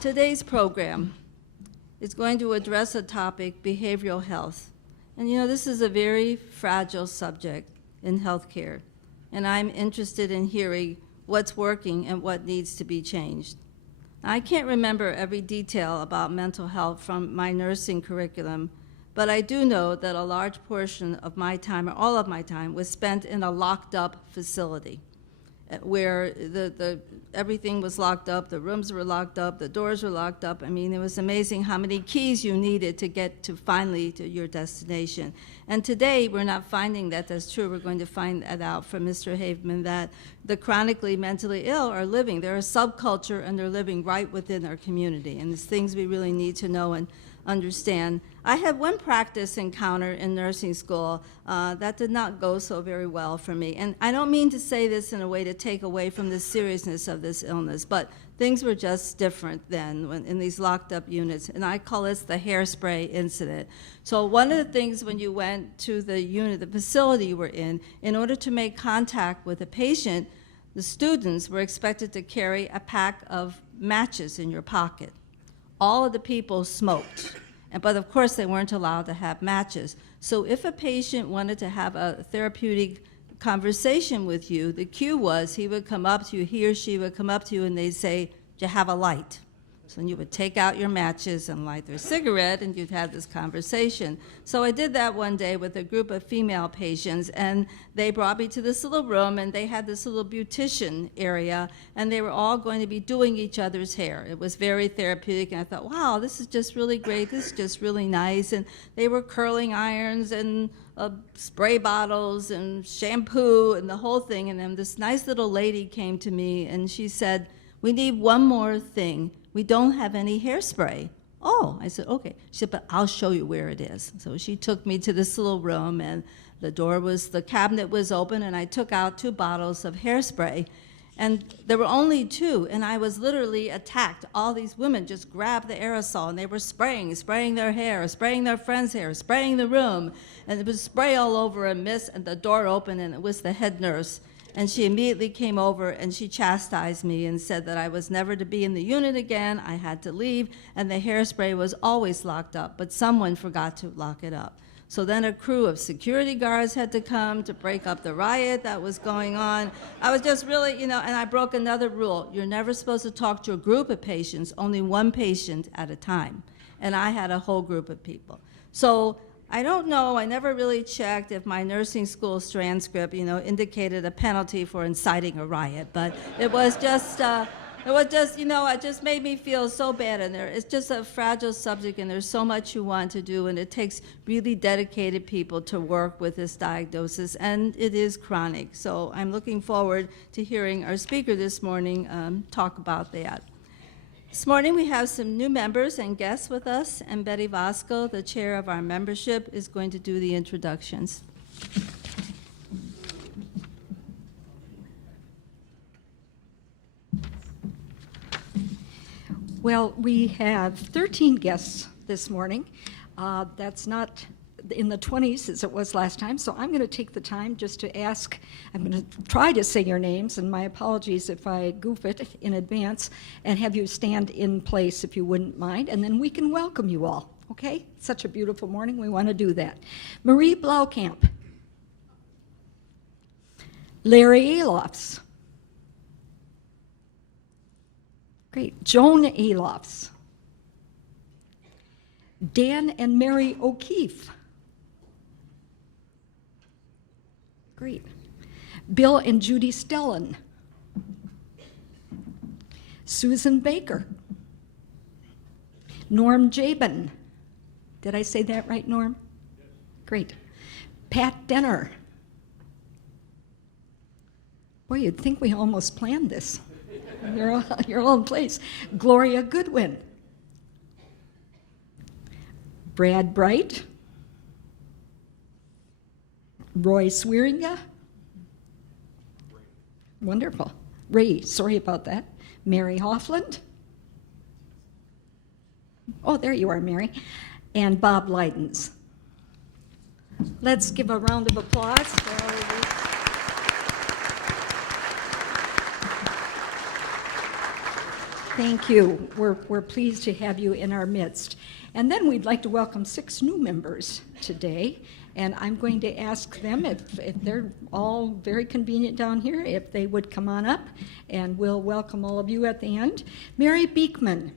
Today's program is going to address a topic, behavioral health. And this is a very fragile subject in healthcare, and I'm interested in hearing what's working and what needs to be changed. I can't remember every detail about mental health from my nursing curriculum, but I do know that a large portion of my time, or all of my time, was spent in a locked-up facility where everything was locked up, the rooms were locked up, the doors were locked up. I mean, it was amazing how many keys you needed to get to finally to your destination. And today, we're not finding that that's true. We're going to find that out from Mr. Haveman, that the chronically mentally ill are living. They're a subculture, and they're living right within our community. And it's things we really need to know and understand. I had one practice encounter in nursing school that did not go so very well for me. And I don't mean to say this in a way to take away from the seriousness of this illness, but things were just different then when, in these locked up units. And I call this the hairspray incident. So one of the things when you went to the unit, the facility you were in order to make contact with a patient, the students were expected to carry a pack of matches in your pocket. All of the people smoked, but of course they weren't allowed to have matches. So if a patient wanted to have a therapeutic conversation with you, the cue was he would come up to you, he or she would come up to you and they'd say, "Do you have a light?" So you would take out your matches and light their cigarette, and you'd have this conversation. So I did that one day with a group of female patients, and they brought me to this little room, and they had this little beautician area, and they were all going to be doing each other's hair. It was very therapeutic, and I thought, wow, this is just really great. This is just really nice. And they were curling irons and spray bottles and shampoo and the whole thing. And then this nice little lady came to me, and she said, "We need one more thing. We don't have any hairspray." Oh, I said, okay. She said, "But I'll show you where it is." So she took me to this little room, and the cabinet was open, and I took out 2 bottles of hairspray. And there were only 2, and I was literally attacked. All these women just grabbed the aerosol, and they were spraying their hair, spraying their friend's hair, spraying the room. And it was spray all over and mist, and the door opened, and it was the head nurse. And she immediately came over and she chastised me and said that I was never to be in the unit again, I had to leave, and the hairspray was always locked up, but someone forgot to lock it up. So then a crew of security guards had to come to break up the riot that was going on. I was just really, and I broke another rule. You're never supposed to talk to a group of patients, only one patient at a time. And I had a whole group of people. So I don't know, I never really checked if my nursing school transcript, indicated a penalty for inciting a riot, but it was just, it just made me feel so bad. And it's just a fragile subject, and there's so much you want to do, and it takes really dedicated people to work with this diagnosis, and it is chronic. So I'm looking forward to hearing our speaker this morning talk about that. This morning we have some new members and guests with us, and Betty Vasco, the chair of our membership, is going to do the introductions. Well, we have 13 guests this morning. That's not in the 20s as it was last time, so I'm going to take the time just to ask, I'm going to try to say your names, and my apologies if I goof it in advance, and have you stand in place if you wouldn't mind, and then we can welcome you all, okay? Such a beautiful morning, we want to do that. Marie Blaukamp. Larry Elofs. Great. Joan Elofs. Dan and Mary O'Keefe. Great. Bill and Judy Stellan. Susan Baker. Norm Jabin. Did I say that right, Norm? Yes. Great. Pat Denner. Boy, you'd think we almost planned this. You're all in place. Gloria Goodwin. Brad Bright. Roy Swearinga. Wonderful. Ray, sorry about that. Mary Hoffland. Oh, there you are, Mary. And Bob Leidens. Let's give a round of applause for all of you. Thank you. We're pleased to have you in our midst. And then we'd like to welcome 6 new members today. And I'm going to ask them, if they're all very convenient down here, if they would come on up, and we'll welcome all of you at the end. Mary Beekman,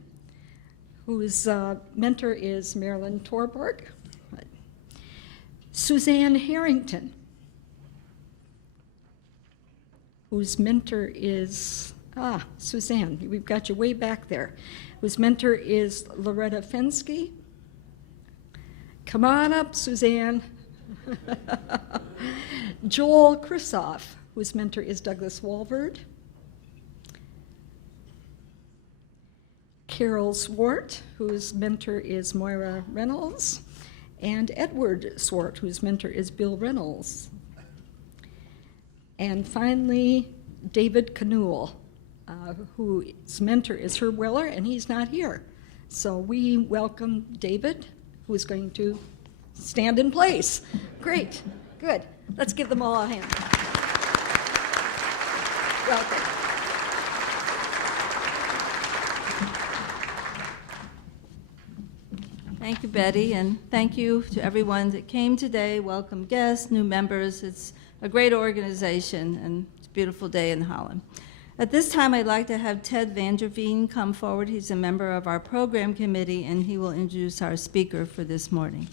whose mentor is Marilyn Torborg. Suzanne Harrington, whose mentor is, Suzanne, we've got you way back there, whose mentor is Loretta Fensky. Come on up, Suzanne. Joel Krisoff, whose mentor is Douglas Walvard. Carol Swart, whose mentor is Moira Reynolds. And Edward Swart, whose mentor is Bill Reynolds. And finally, David Canool, whose mentor is Herb Weller, and he's not here. So we welcome David, who is going to stand in place. Great, good. Let's give them all a hand. Welcome. Thank you, Betty, and thank you to everyone that came today. Welcome guests, new members. It's a great organization, and it's a beautiful day in Holland. At this time, I'd like to have Ted Vanderveen come forward. He's a member of our program committee, and he will introduce our speaker for this morning.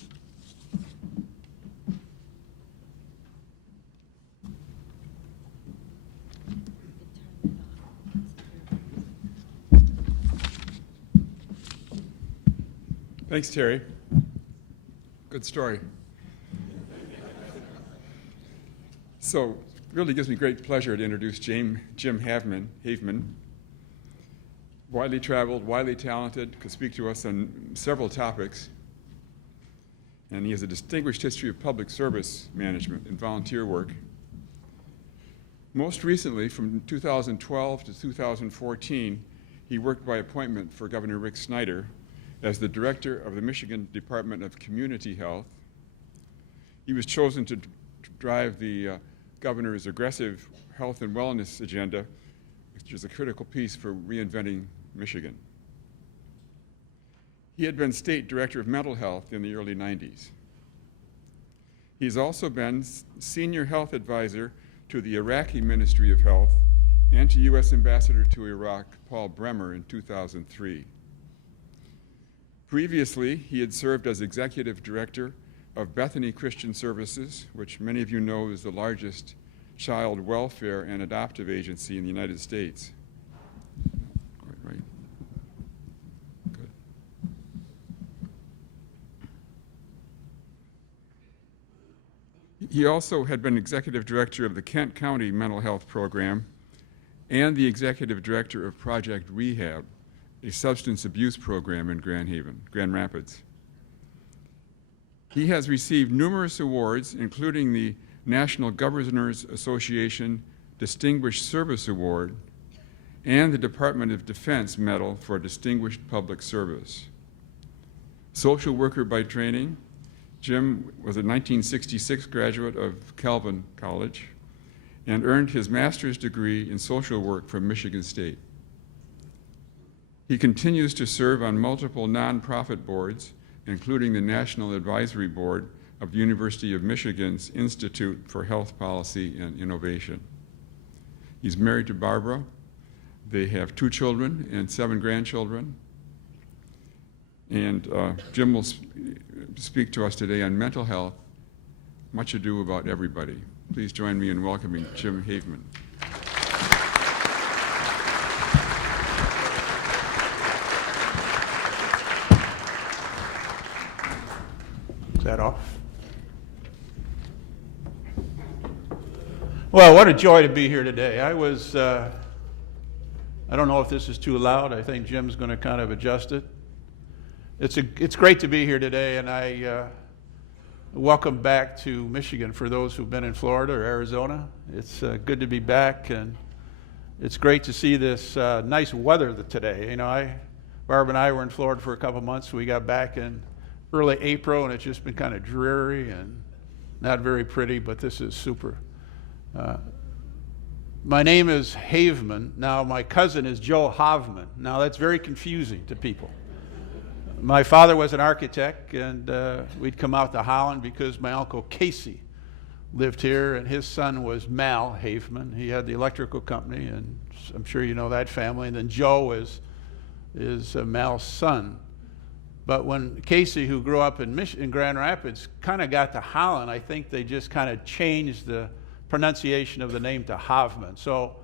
Thanks, Terry. Good story. So, it really gives me great pleasure to introduce Jim Haveman. Widely traveled, widely talented, could speak to us on several topics. And he has a distinguished history of public service management and volunteer work. Most recently, from 2012 to 2014, he worked by appointment for Governor Rick Snyder as the director of the Michigan Department of Community Health. He was chosen to drive the governor's aggressive health and wellness agenda, which is a critical piece for reinventing Michigan. He had been state director of mental health in the early 90s. He's also been senior health advisor to the Iraqi Ministry of Health and to U.S. Ambassador to Iraq, Paul Bremer, in 2003. Previously, he had served as executive director of Bethany Christian Services, which many of you know is the largest child welfare and adoptive agency in the United States. Quite right. Good. He also had been executive director of the Kent County Mental Health Program and the executive director of Project Rehab, a substance abuse program in Grand Rapids. He has received numerous awards, including the National Governors Association Distinguished Service Award and the Department of Defense Medal for Distinguished Public Service. Social worker by training, Jim was a 1966 graduate of Calvin College and earned his master's degree in social work from Michigan State. He continues to serve on multiple nonprofit boards, including the National Advisory Board of the University of Michigan's Institute for Health Policy and Innovation. He's married to Barbara. They have 2 children and 7 grandchildren. And Jim will speak to us today on mental health, much ado about everybody. Please join me in welcoming Jim Haveman. Is that off? Well, what a joy to be here today. I don't know if this is too loud. I think Jim's going to kind of adjust it. It's great to be here today, and I welcome back to Michigan for those who've been in Florida or Arizona. It's good to be back, and it's great to see this nice weather today. You know, Barb and I were in Florida for a couple months. We got back in early April, and it's just been kind of dreary and not very pretty, but this is super. My name is Haveman. Now, my cousin is Joe Haveman. Now, that's very confusing to people. My father was an architect, and we'd come out to Holland because my Uncle Casey lived here, and his son was Mal Haveman. He had the electrical company, and I'm sure you know that family. And then Joe is Mal's son. But when Casey, who grew up in Grand Rapids, kind of got to Holland, I think they just kind of changed the pronunciation of the name to Haveman. So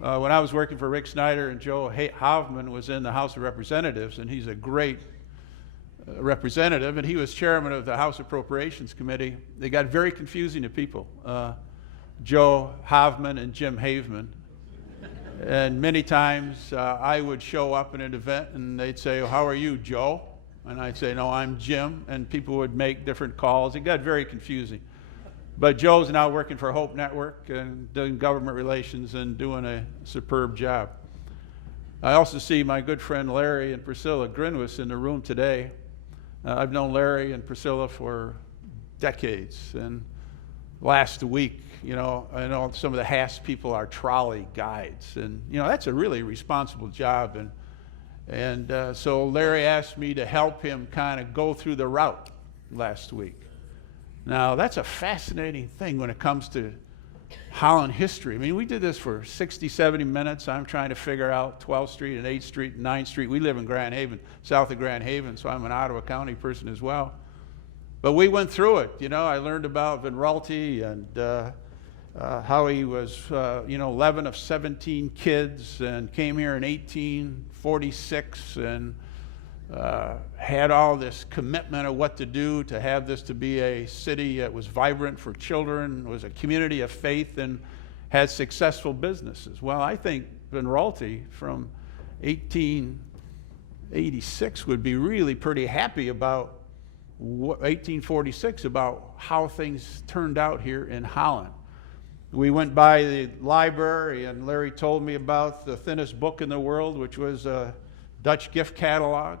when I was working for Rick Snyder, and Joe Haveman was in the House of Representatives, and he's a great representative, and he was chairman of the House Appropriations Committee, they got very confusing to people. Joe Haveman and Jim Haveman. And many times I would show up in an event and they'd say, "Oh, how are you, Joe?" And I'd say, "No, I'm Jim." And people would make different calls. It got very confusing. But Joe's now working for Hope Network and doing government relations and doing a superb job. I also see my good friend Larry and Priscilla Grinwis in the room today. I've known Larry and Priscilla for decades. And last week, I know some of the HASP people are trolley guides. And, that's a really responsible job. And so Larry asked me to help him kind of go through the route last week. Now, that's a fascinating thing when it comes to Holland history. I mean, we did this for 60, 70 minutes. I'm trying to figure out 12th Street and 8th Street and 9th Street. We live in Grand Haven, south of Grand Haven, so I'm an Ottawa County person as well. But we went through it. I learned about Van Raalte and how he was, 11 of 17 kids and came here in 1846 and had all this commitment of what to do to have this to be a city that was vibrant for children, was a community of faith, and had successful businesses. Well, I think Van Raalte from 1886 would be really pretty happy about 1846, about how things turned out here in Holland. We went by the library, and Larry told me about the thinnest book in the world, which was a Dutch gift catalog.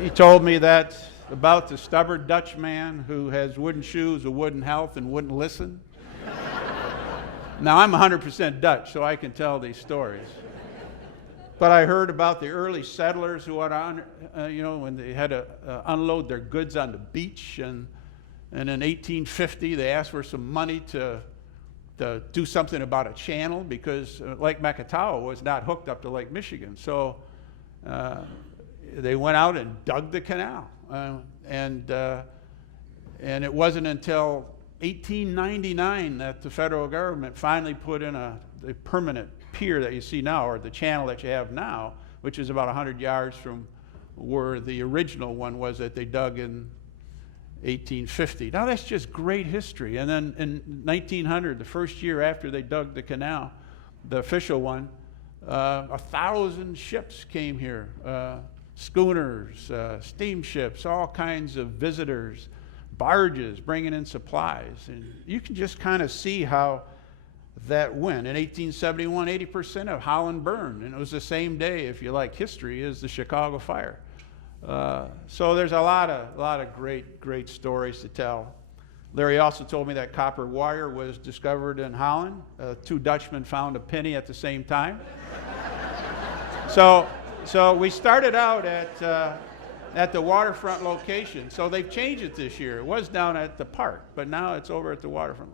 He told me that about the stubborn Dutch man who has wooden shoes, a wooden health, and wouldn't listen. Now, I'm 100% Dutch, so I can tell these stories. But I heard about the early settlers who went on, when they had to unload their goods on the beach. And in 1850, they asked for some money to do something about a channel because Lake Macatawa was not hooked up to Lake Michigan. So they went out and dug the canal. And it wasn't until 1899 that the federal government finally put in a permanent pier that you see now, or the channel that you have now, which is about 100 yards from where the original one was that they dug in 1850. Now that's just great history. And then in 1900, the first year after they dug the canal, the official one, 1,000 ships came here, schooners, steamships, all kinds of visitors, barges bringing in supplies. And you can just kind of see how that went. In 1871, 80% of Holland burned, and it was the same day, if you like history, as the Chicago fire. So there's a lot of great stories to tell. Larry also told me that copper wire was discovered in Holland. 2 Dutchmen found a penny at the same time. So we started out at the waterfront location. So they've changed it this year. It was down at the park, but now it's over at the waterfront.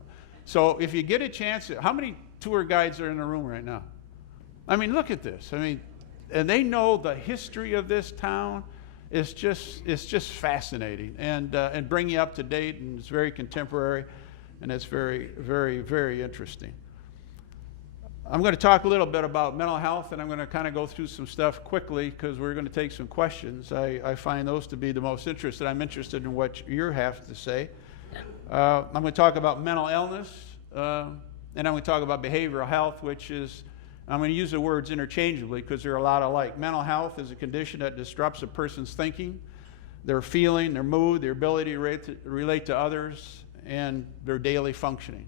So if you get a chance, how many tour guides are in the room right now? I mean, look at this. I mean, and they know the history of this town. It's just fascinating and bring you up to date, and it's very contemporary, and it's very, very, very interesting. I'm going to talk a little bit about mental health, and I'm going to kind of go through some stuff quickly because we're going to take some questions. I find those to be the most interesting. I'm interested in what you have to say. I'm going to talk about mental illness, and I'm going to talk about behavioral health, which is, I'm going to use the words interchangeably because they're a lot alike. Mental health is a condition that disrupts a person's thinking, their feeling, their mood, their ability to relate to others, and their daily functioning.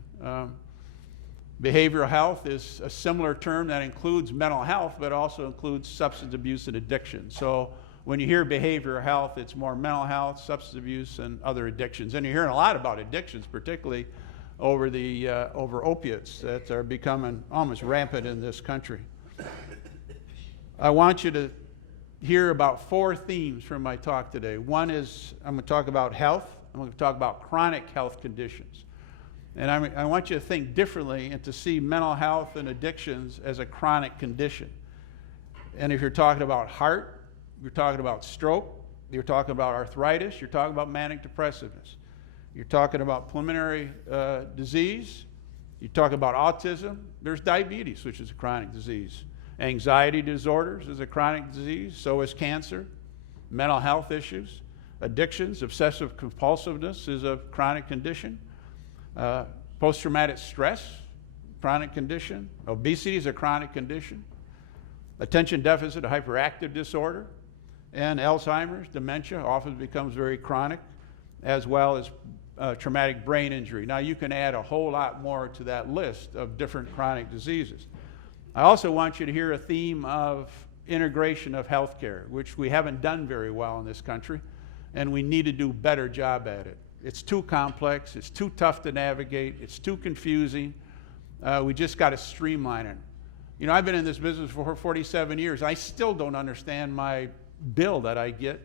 Behavioral health is a similar term that includes mental health, but also includes substance abuse and addiction. So When you hear behavioral health, it's more mental health, substance abuse, and other addictions. And you're hearing a lot about addictions, particularly over opiates that are becoming almost rampant in this country. I want you to hear about 4 themes from my talk today. One is I'm going to talk about health. I'm going to talk about chronic health conditions. And I want you to think differently and to see mental health and addictions as a chronic condition. And if you're talking about heart, you're talking about stroke, you're talking about arthritis, you're talking about manic depressiveness, you're talking about pulmonary disease, you're talking about autism, there's diabetes, which is a chronic disease. Anxiety disorders is a chronic disease, so is cancer, mental health issues, addictions, obsessive compulsiveness is a chronic condition, post-traumatic stress, chronic condition, obesity is a chronic condition, attention deficit hyperactive disorder, and Alzheimer's, dementia often becomes very chronic, as well as traumatic brain injury. Now, you can add a whole lot more to that list of different chronic diseases. I also want you to hear a theme of integration of healthcare, which we haven't done very well in this country, and we need to do a better job at it. It's too complex, it's too tough to navigate, it's too confusing. We just got to streamline it. You know, I've been in this business for 47 years. I still don't understand my bill that I get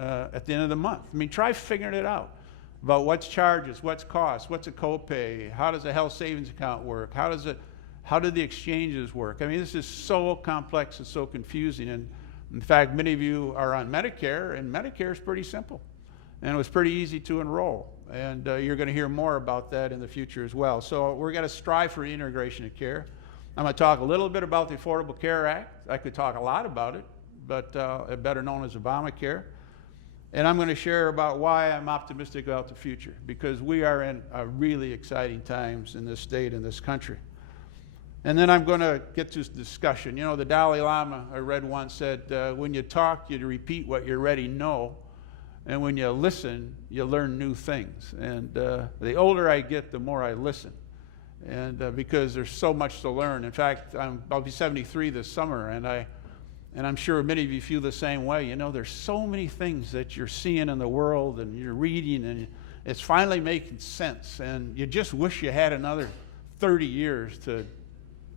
at the end of the month. I mean, try figuring it out about what's charges, what's costs, what's a copay, how does a health savings account work, how do the exchanges work? I mean, this is so complex and so confusing. And in fact, many of you are on Medicare, and Medicare is pretty simple. And it was pretty easy to enroll. And you're going to hear more about that in the future as well. So we're going to strive for integration of care. I'm going to talk a little bit about the Affordable Care Act. I could talk a lot about it, but better known as Obamacare. And I'm going to share about why I'm optimistic about the future, because we are in really exciting times in this state and this country. And then I'm going to get to discussion. You know, the Dalai Lama, I read once, said, when you talk, you repeat what you already know. And when you listen, you learn new things. And the older I get, the more I listen. And because there's so much to learn. In fact, I'll be 73 this summer, and I'm sure many of you feel the same way. You know, there's so many things that you're seeing in the world and you're reading, and it's finally making sense. And you just wish you had another 30 years to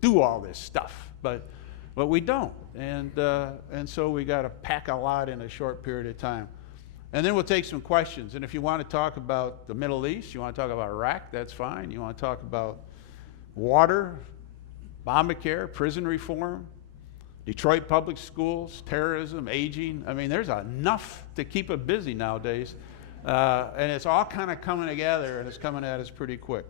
do all this stuff, but we don't. And so we got to pack a lot in a short period of time. And then we'll take some questions. And if you want to talk about the Middle East, you want to talk about Iraq, that's fine. You want to talk about water, Obamacare, prison reform, Detroit public schools, terrorism, aging. I mean, there's enough to keep it busy nowadays. And it's all kind of coming together, and it's coming at us pretty quick.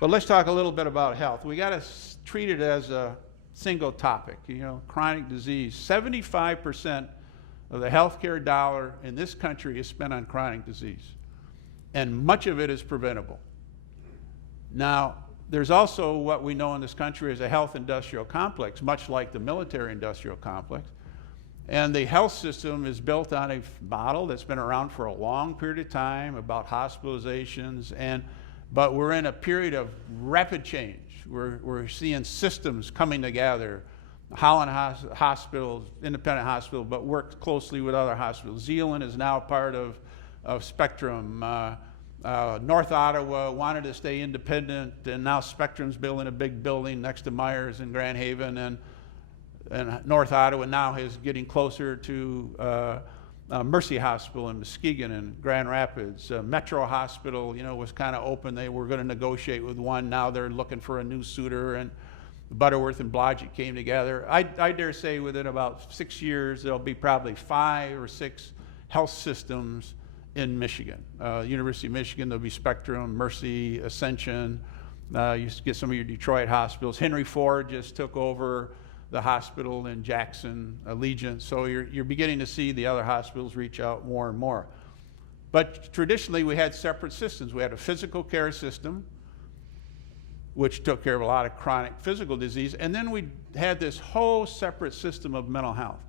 But let's talk a little bit about health. We got to treat it as a single topic, you know, chronic disease. 75% of the healthcare dollar in this country is spent on chronic disease, and much of it is preventable. Now, there's also what we know in this country as a health industrial complex, much like the military industrial complex. And the health system is built on a model that's been around for a long period of time about hospitalizations, but we're in a period of rapid change. We're seeing systems coming together. Holland Hospital, independent hospital, but works closely with other hospitals. Zeeland is now part of Spectrum. North Ottawa wanted to stay independent, and now Spectrum's building a big building next to Myers in Grand Haven, and North Ottawa now is getting closer to Mercy Hospital in Muskegon and Grand Rapids. Metro Hospital, you know, was kind of open. They were going to negotiate with one. Now they're looking for a new suitor, and Butterworth and Blodgett came together. I dare say within about 6 years, there'll be probably 5 or 6 health systems in Michigan. University of Michigan, there'll be Spectrum, Mercy, Ascension. You get some of your Detroit hospitals. Henry Ford just took over the hospital in Jackson, Allegiant. So you're beginning to see the other hospitals reach out more and more. But traditionally, we had separate systems. We had a physical care system, which took care of a lot of chronic physical disease. And then we had this whole separate system of mental health.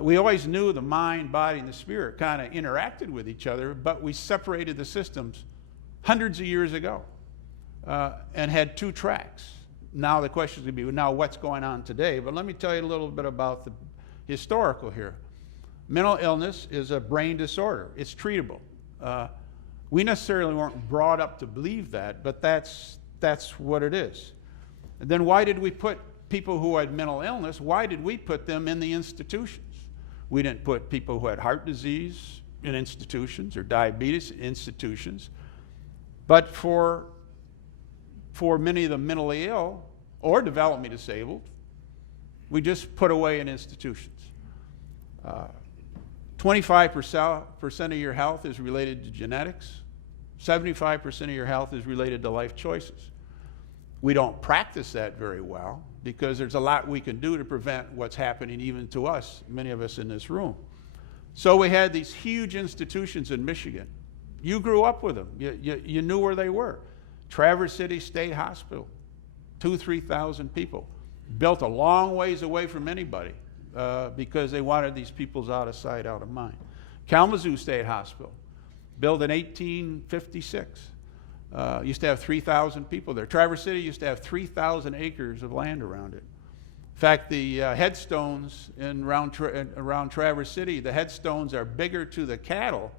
We always knew the mind, body, and the spirit kind of interacted with each other, but we separated the systems hundreds of years ago and had 2 tracks. Now the question is going to be, now what's going on today? But let me tell you a little bit about the historical here. Mental illness is a brain disorder. It's treatable. We necessarily weren't brought up to believe that, but that's what it is. And then why did we put people who had mental illness, why did we put them in the institutions? We didn't put people who had heart disease in institutions or diabetes in institutions. But for many of the mentally ill or developmentally disabled, we just put away in institutions. 25% of your health is related to genetics. 75% of your health is related to life choices. We don't practice that very well because there's a lot we can do to prevent what's happening even to us, many of us in this room. So we had these huge institutions in Michigan. You grew up with them. You knew where they were. Traverse City State Hospital, 3,000 people. Built a long ways away from anybody because they wanted these peoples out of sight, out of mind. Kalamazoo State Hospital, built in 1856. Used to have 3,000 people there. Traverse City used to have 3,000 acres of land around it. In fact, the headstones around Traverse City, the headstones are bigger to the cattle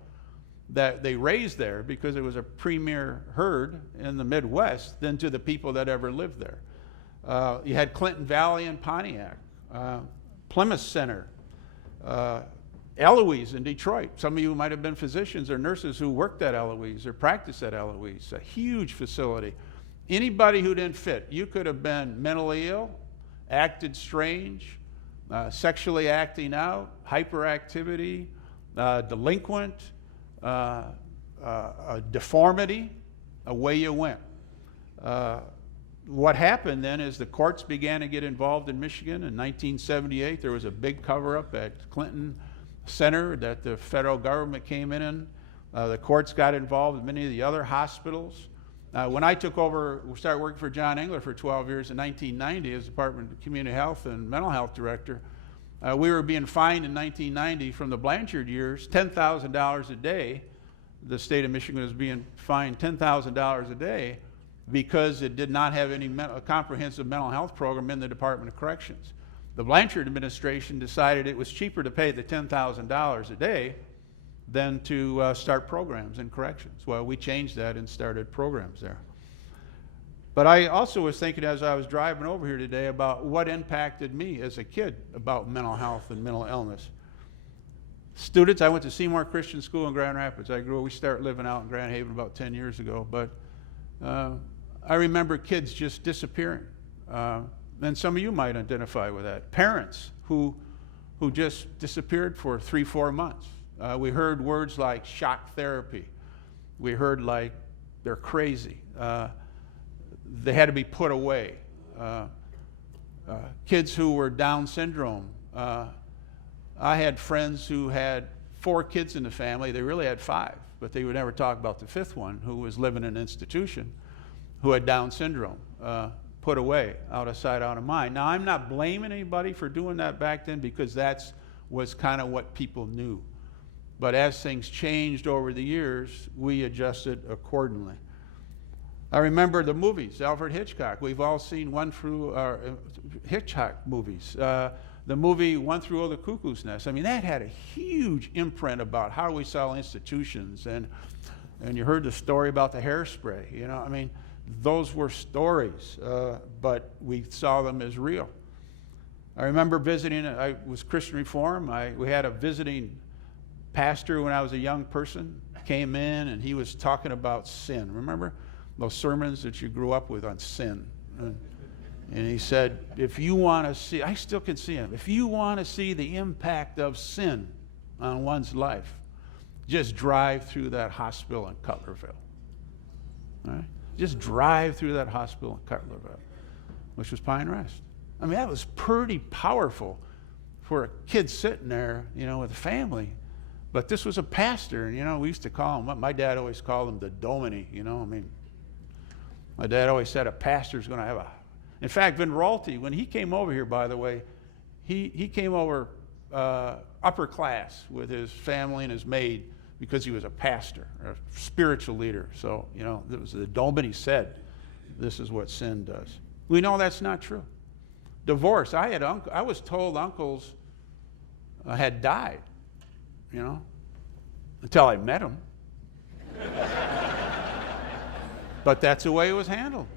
that they raised there because it was a premier herd in the Midwest than to the people that ever lived there. You had Clinton Valley and Pontiac, Plymouth Center, Eloise in Detroit. Some of you might have been physicians or nurses who worked at Eloise or practiced at Eloise, a huge facility. Anybody who didn't fit, you could have been mentally ill, acted strange, sexually acting out, hyperactivity, delinquent, a deformity, away you went. What happened then is the courts began to get involved in Michigan. In 1978, there was a big cover-up at Clinton Center that the federal government came in. The courts got involved with many of the other hospitals. When I took over, started working for John Engler for 12 years in 1990 as Department of Community Health and Mental Health Director, we were being fined in 1990 from the Blanchard years $10,000 a day. The state of Michigan was being fined $10,000 a day because it did not have any comprehensive mental health program in the Department of Corrections. The Blanchard administration decided it was cheaper to pay the $10,000 a day than to start programs in corrections. Well, we changed that and started programs there. But I also was thinking as I was driving over here today about what impacted me as a kid about mental health and mental illness. Students, I went to Seymour Christian School in Grand Rapids. We started living out in Grand Haven about 10 years ago, but I remember kids just disappearing. And some of you might identify with that. Parents who just disappeared for 3-4 months. We heard words like shock therapy. We heard like they're crazy. They had to be put away. Kids who were Down syndrome. I had friends who had 4 kids in the family. They really had 5, but they would never talk about the 5th one who was living in an institution who had Down syndrome. Put away, out of sight, out of mind. Now, I'm not blaming anybody for doing that back then because that was kind of what people knew. But as things changed over the years, we adjusted accordingly. I remember the movies, Alfred Hitchcock. We've all seen Hitchcock movies. The movie One Flew Over the Cuckoo's Nest. I mean, that had a huge imprint about how we saw institutions. And you heard the story about the hairspray. You know, I mean, those were stories, but we saw them as real. I remember visiting, I was Christian Reform. We had a visiting pastor when I was a young person, came in and he was talking about sin. Remember those sermons that you grew up with on sin? And he said, if you want to see, I still can see him, if you want to see the impact of sin on one's life, just drive through that hospital in Cutlerville. All right? Just drive through that hospital in Cutlerville, which was Pine Rest. I mean, that was pretty powerful for a kid sitting there, you know, with a family. But this was a pastor, and, you know, we used to call him, my dad always called him the Domini, you know, I mean, my dad always said a pastor's going to have in fact, Vin Ralty, when he came over here, by the way, he came over upper class with his family and his maid because he was a pastor, a spiritual leader. So, you know, it was the Domini said, this is what sin does. We know that's not true. Divorce, I was told uncles had died until I met him. But that's the way it was handled.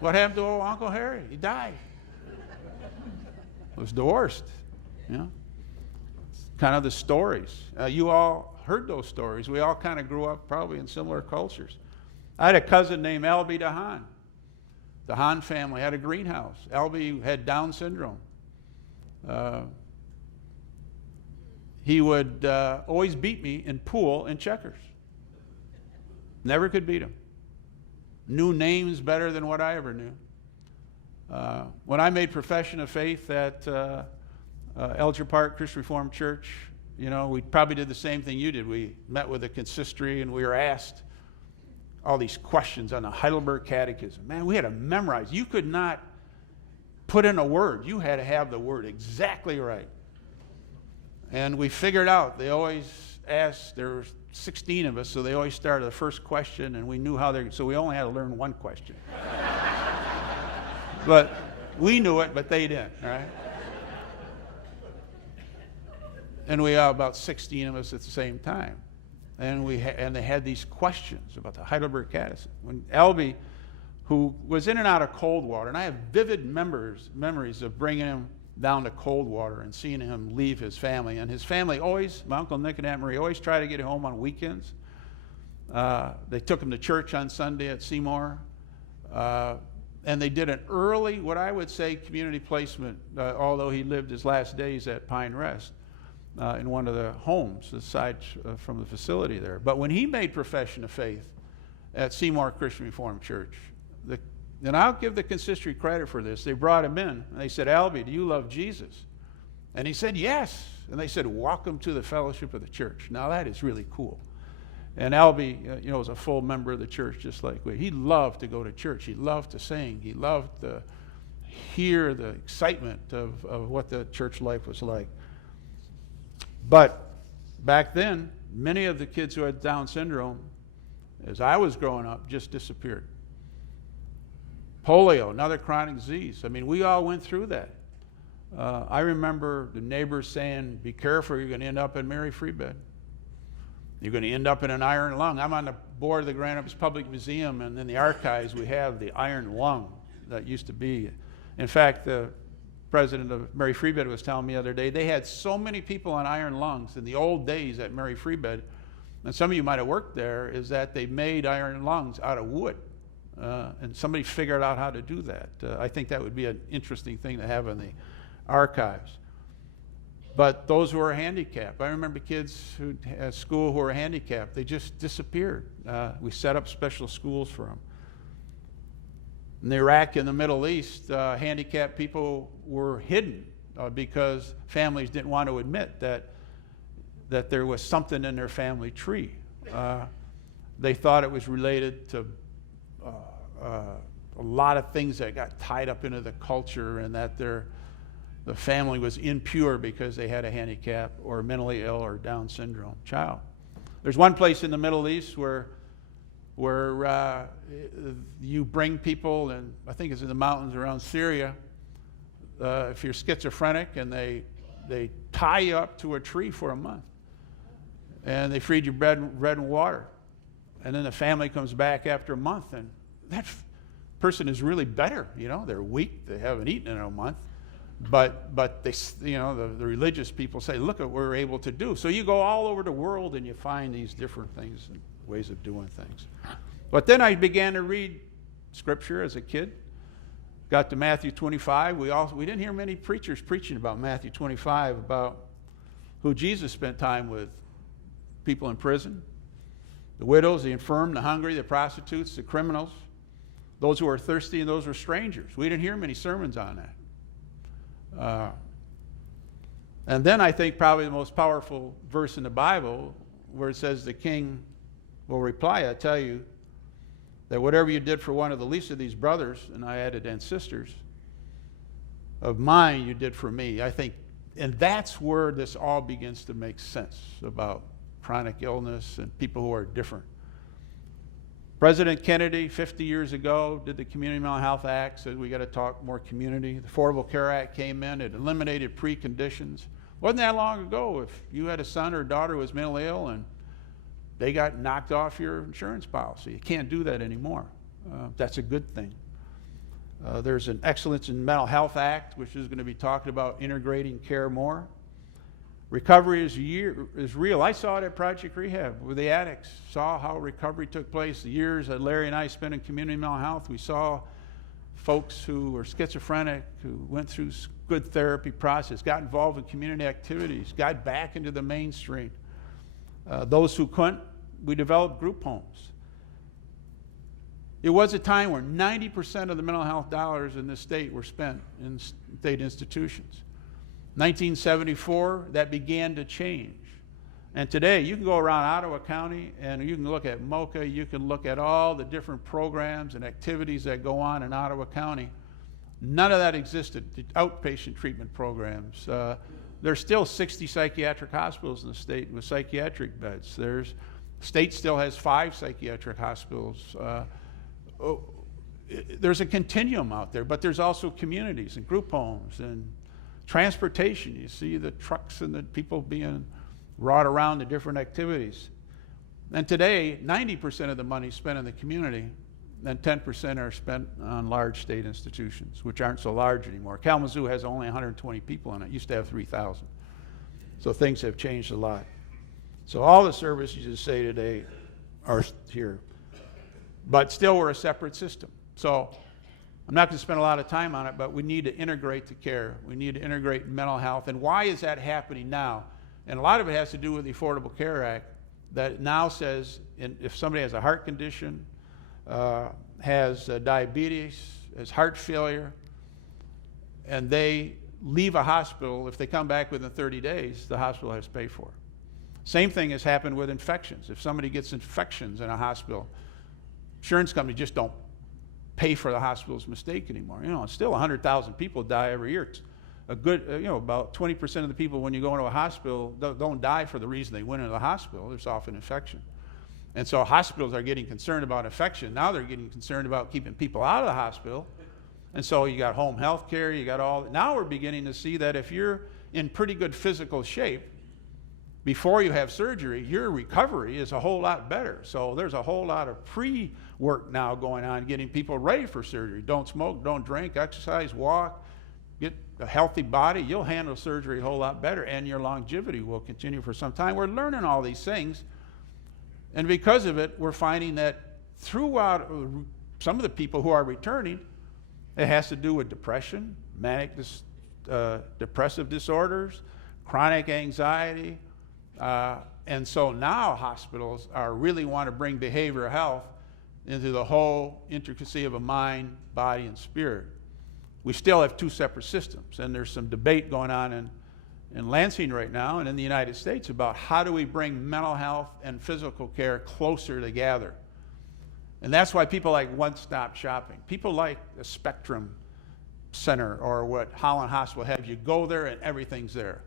What happened to old Uncle Harry? He died. Was divorced. Kind of the stories. You all heard those stories. We all kind of grew up probably in similar cultures. I had a cousin named Albie DeHaan. The Hahn family had a greenhouse. Albie had Down syndrome. He would always beat me in pool and checkers. Never could beat him. Knew names better than what I ever knew. When I made profession of faith at Elger Park Christian Reformed Church, we probably did the same thing you did. We met with the consistory and we were asked all these questions on the Heidelberg Catechism. Man, we had to memorize. You could not put in a word. You had to have the word exactly right. And we figured out, they always asked, there were 16 of us, so they always started the first question, and we knew so we only had to learn one question. But we knew it, but they didn't, right? And we had about 16 of us at the same time. And they had these questions about the Heidelberg Catechism. When Albie, who was in and out of cold water, and I have vivid memories of bringing him down to cold water and seeing him leave his family. And his family always, my Uncle Nick and Aunt Marie, always tried to get him home on weekends. They took him to church on Sunday at Seymour. And they did an early, what I would say, community placement, although he lived his last days at Pine Rest, in one of the homes aside from the facility there. But when he made profession of faith at Seymour Christian Reformed Church, and I'll give the consistory credit for this, they brought him in and they said, Albie, do you love Jesus? And he said, yes. And they said, welcome to the fellowship of the church. Now that is really cool. And Albie, was a full member of the church just like we. He loved to go to church. He loved to sing. He loved to hear the excitement of what the church life was like. But back then, many of the kids who had Down syndrome, as I was growing up, just disappeared. Polio, another chronic disease. I mean, we all went through that. I remember the neighbors saying, be careful, you're going to end up in Mary Free Bed. You're going to end up in an iron lung. I'm on the board of the Grand Rapids Public Museum, and in the archives we have the iron lung that used to be. In fact, the president of Mary Free Bed was telling me the other day, they had so many people on iron lungs in the old days at Mary Free Bed, and some of you might have worked there, is that they made iron lungs out of wood. And somebody figured out how to do that. I think that would be an interesting thing to have in the archives. But those who are handicapped, I remember kids at school who were handicapped, they just disappeared. We set up special schools for them. In Iraq and the Middle East, handicapped people were hidden because families didn't want to admit that there was something in their family tree. They thought it was related to a lot of things that got tied up into the culture, and that the family was impure because they had a handicap or a mentally ill or Down syndrome child. There's one place in the Middle East where you bring people, and I think it's in the mountains around Syria, if you're schizophrenic, and they tie you up to a tree for a month, and they feed you bread and water, and then the family comes back after a month, and that person is really better. They're weak, they haven't eaten in a month, but they, the religious people say, look at what we're able to do. So you go all over the world and you find these different things and ways of doing things. But then I began to read Scripture as a kid. Got to Matthew 25. We didn't hear many preachers preaching about Matthew 25, about who Jesus spent time with. People in prison, the widows, the infirm, the hungry, the prostitutes, the criminals, those who are thirsty, and those who are strangers. We didn't hear many sermons on that. And then I think probably the most powerful verse in the Bible, where it says, the king will reply, I tell you that whatever you did for one of the least of these brothers, and I added, and sisters, of mine you did for me. I think, and that's where this all begins to make sense about chronic illness and people who are different. President Kennedy, 50 years ago, did the Community Mental Health Act, said we got to talk more community. The Affordable Care Act came in, it eliminated preconditions. Wasn't that long ago if you had a son or a daughter who was mentally ill and they got knocked off your insurance policy. You can't do that anymore. That's a good thing. There's an Excellence in Mental Health Act, which is going to be talking about integrating care more. Recovery is real. I saw it at Project Rehab with the addicts, saw how recovery took place. The years that Larry and I spent in community mental health, we saw folks who were schizophrenic, who went through good therapy process, got involved in community activities, got back into the mainstream. Those who couldn't, we developed group homes. It was a time where 90% of the mental health dollars in this state were spent in state institutions. 1974, that began to change. And today, you can go around Ottawa County and you can look at MOCA, you can look at all the different programs and activities that go on in Ottawa County. None of that existed, the outpatient treatment programs. There's still 60 psychiatric hospitals in the state with psychiatric beds. State still has 5 psychiatric hospitals. There's a continuum out there, but there's also communities and group homes and transportation. You see the trucks and the people being brought around to different activities. And today, 90% of the money is spent in the community, and 10% are spent on large state institutions, which aren't so large anymore. Kalamazoo has only 120 people in it. It used to have 3,000. So things have changed a lot. So all the services you say today are here. But still, we're a separate system. So I'm not going to spend a lot of time on it, but we need to integrate the care. We need to integrate mental health. And why is that happening now? And a lot of it has to do with the Affordable Care Act that now says if somebody has a heart condition, has diabetes, has heart failure, and they leave a hospital, if they come back within 30 days, the hospital has to pay for it. Same thing has happened with infections. If somebody gets infections in a hospital, insurance companies just don't pay for the hospital's mistake anymore. It's still 100,000 people die every year. It's a good, about 20% of the people when you go into a hospital don't die for the reason they went into the hospital. There's often infection. And so hospitals are getting concerned about infection. Now they're getting concerned about keeping people out of the hospital. And so you got home health care, you got all. Now we're beginning to see that if you're in pretty good physical shape, before you have surgery, your recovery is a whole lot better. So there's a whole lot of pre-work now going on, getting people ready for surgery. Don't smoke, don't drink, exercise, walk, get a healthy body. You'll handle surgery a whole lot better, and your longevity will continue for some time. We're learning all these things. And because of it, we're finding that throughout some of the people who are returning, it has to do with depression, manic depressive disorders, chronic anxiety. And so now hospitals really want to bring behavioral health into the whole intricacy of a mind, body, and spirit. We still have 2 separate systems, and there's some debate going on in Lansing right now and in the United States about how do we bring mental health and physical care closer together. And that's why people like one-stop shopping. People like the Spectrum Center or what Holland Hospital have. You go there and everything's there.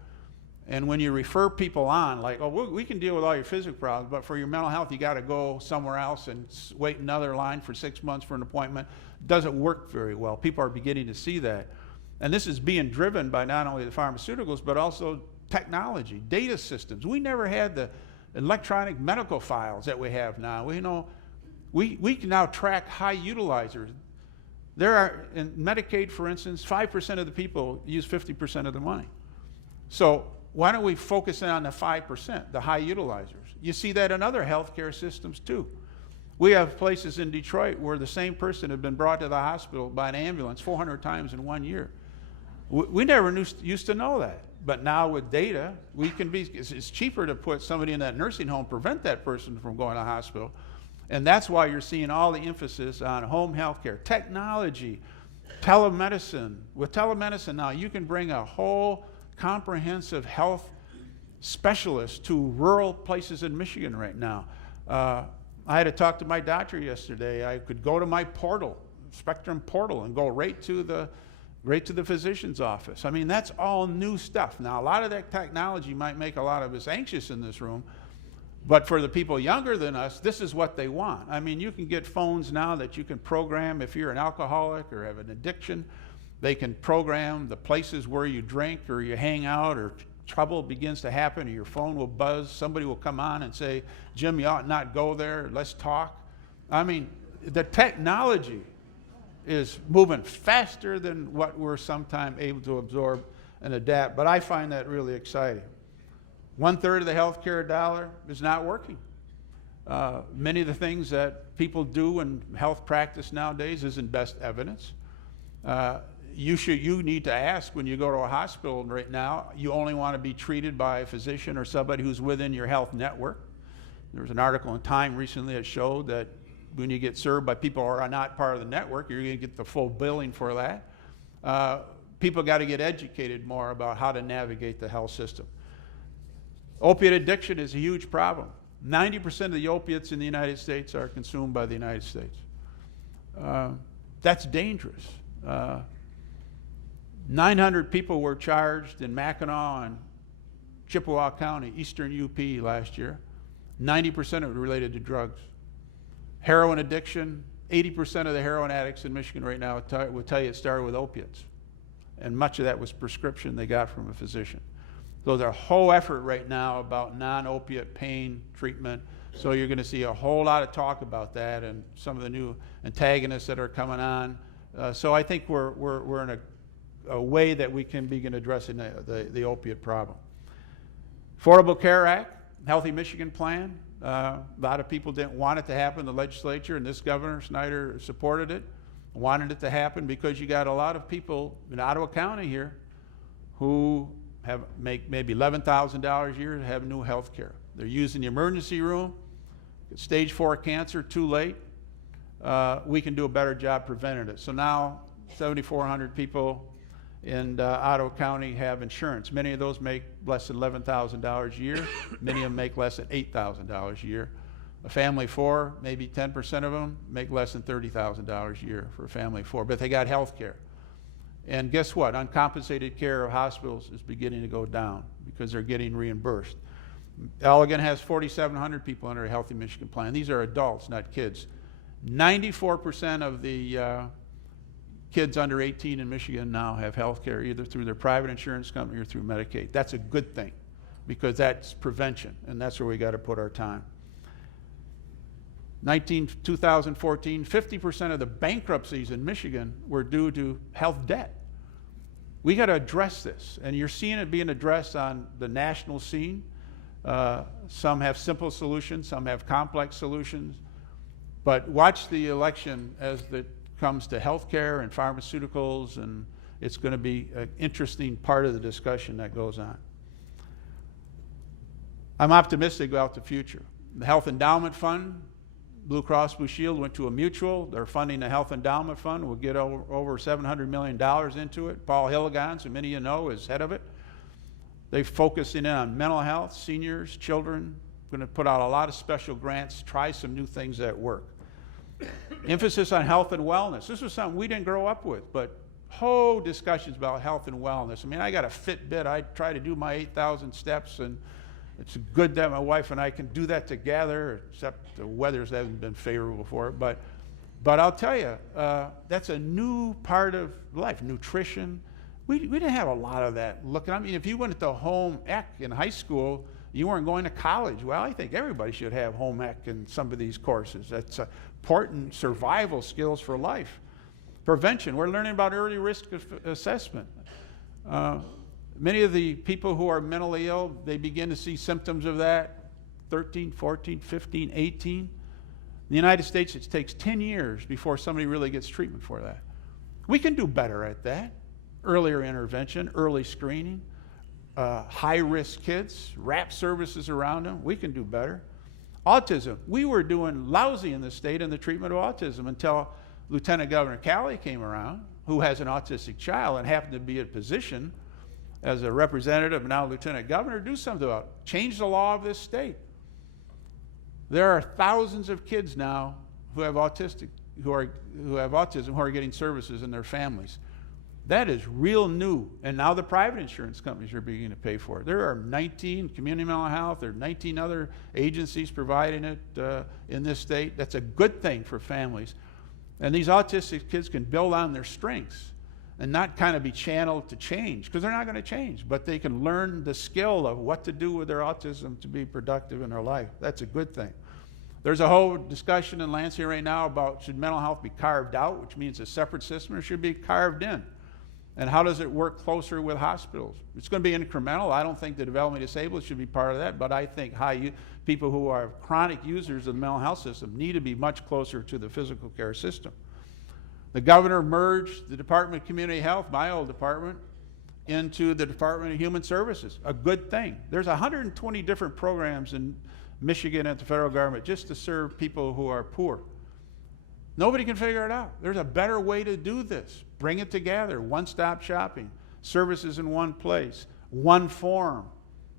And when you refer people on, like, oh, we can deal with all your physical problems, but for your mental health, you got to go somewhere else and wait another line for 6 months for an appointment. It doesn't work very well. People are beginning to see that. And this is being driven by not only the pharmaceuticals, but also technology, data systems. We never had the electronic medical files that we have now. We can now track high utilizers. There are, in Medicaid, for instance, 5% of the people use 50% of the money. So why don't we focus in on the 5%, the high utilizers? You see that in other healthcare systems too. We have places in Detroit where the same person had been brought to the hospital by an ambulance 400 times in 1 year. We never used to know that. But now with data, it's cheaper to put somebody in that nursing home, prevent that person from going to the hospital. And that's why you're seeing all the emphasis on home health care, technology, telemedicine. With telemedicine now, you can bring a whole comprehensive health specialist to rural places in Michigan right now. I had to talk to my doctor yesterday. I could go to my portal, Spectrum portal, and go right to the physician's office. I mean, that's all new stuff. Now, a lot of that technology might make a lot of us anxious in this room, but for the people younger than us, this is what they want. I mean, you can get phones now that you can program if you're an alcoholic or have an addiction. They can program the places where you drink or you hang out or trouble begins to happen, or your phone will buzz, somebody will come on and say, Jim, you ought not go there, let's talk. I mean, the technology is moving faster than what we're sometimes able to absorb and adapt, but I find that really exciting. 1/3 of the healthcare dollar is not working. Many of the things that people do in health practice nowadays isn't best evidence. You need to ask when you go to a hospital right now, you only want to be treated by a physician or somebody who's within your health network. There was an article in Time recently that showed that when you get served by people who are not part of the network, you're going to get the full billing for that. People got to get educated more about how to navigate the health system. Opiate addiction is a huge problem. 90% of the opiates in the United States are consumed by the United States. That's dangerous. 900 people were charged in Mackinac and Chippewa County, eastern UP last year. 90% of it related to drugs. Heroin addiction, 80% of the heroin addicts in Michigan right now will tell you it started with opiates. And much of that was prescription they got from a physician. So there's a whole effort right now about non-opiate pain treatment. So you're going to see a whole lot of talk about that and some of the new antagonists that are coming on. So I think we're in a way that we can begin addressing the opiate problem. Affordable Care Act, Healthy Michigan Plan. A lot of people didn't want it to happen in the legislature, and this governor, Snyder, supported it, wanted it to happen because you got a lot of people in Ottawa County here who make maybe $11,000 a year to have new health care. They're using the emergency room, stage 4 cancer, too late. We can do a better job preventing it. So now 7,400 people in Ottawa County have insurance. Many of those make less than $11,000 a year. Many of them make less than $8,000 a year. A family of 4, maybe 10% of them make less than $30,000 a year for a family of 4, but they got health care. And guess what? Uncompensated care of hospitals is beginning to go down because they're getting reimbursed. Allegan has 4,700 people under a Healthy Michigan Plan. These are adults, not kids. 94% of the kids under 18 in Michigan now have health care either through their private insurance company or through Medicaid. That's a good thing because that's prevention, and that's where we got to put our time. 2014, 50% of the bankruptcies in Michigan were due to health debt. We got to address this, and you're seeing it being addressed on the national scene. Some have simple solutions, some have complex solutions, but watch the election as it comes to health care and pharmaceuticals, and it's going to be an interesting part of the discussion that goes on. I'm optimistic about the future. The Health Endowment Fund, Blue Cross Blue Shield went to a mutual. They're funding the Health Endowment Fund. We'll get over $700 million into it. Paul Hilligans, who many of you know, is head of it. They're focusing in on mental health, seniors, children. Going to put out a lot of special grants, try some new things that work. Emphasis on health and wellness. This was something we didn't grow up with, but whole discussions about health and wellness. I mean, I got a Fitbit. I try to do my 8,000 steps, and it's good that my wife and I can do that together, except the weathers haven't been favorable for it. But I'll tell you, that's a new part of life, nutrition. We didn't have a lot of that. Look, I mean, if you went to home ec in high school, you weren't going to college. Well, I think everybody should have home ec in some of these courses. That's important survival skills for life. Prevention, we're learning about early risk assessment. Many of the people who are mentally ill, they begin to see symptoms of that 13, 14, 15, 18. In the United States, it takes 10 years before somebody really gets treatment for that. We can do better at that. Earlier intervention, early screening, high-risk kids, RAP services around them, we can do better. Autism, we were doing lousy in the state in the treatment of autism until Lieutenant Governor Calley came around, who has an autistic child and happened to be in a position as a representative, now Lieutenant Governor, do something about it. Change the law of this state. There are thousands of kids now who have autism, who are getting services in their families. That is real new, and now the private insurance companies are beginning to pay for it. There are 19 community mental health, there are 19 other agencies providing it in this state. That's a good thing for families. And these autistic kids can build on their strengths and not kind of be channeled to change, because they're not going to change, but they can learn the skill of what to do with their autism to be productive in their life. That's a good thing. There's a whole discussion in Lansing right now about should mental health be carved out, which means a separate system, or should it be carved in? And how does it work closer with hospitals? It's going to be incremental. I don't think the developmentally disabled should be part of that, but I think people who are chronic users of the mental health system need to be much closer to the physical care system. The governor merged the Department of Community Health, my old department, into the Department of Human Services. A good thing. There's 120 different programs in Michigan at the federal government just to serve people who are poor. Nobody can figure it out. There's a better way to do this. Bring it together. One-stop shopping. Services in one place. One form.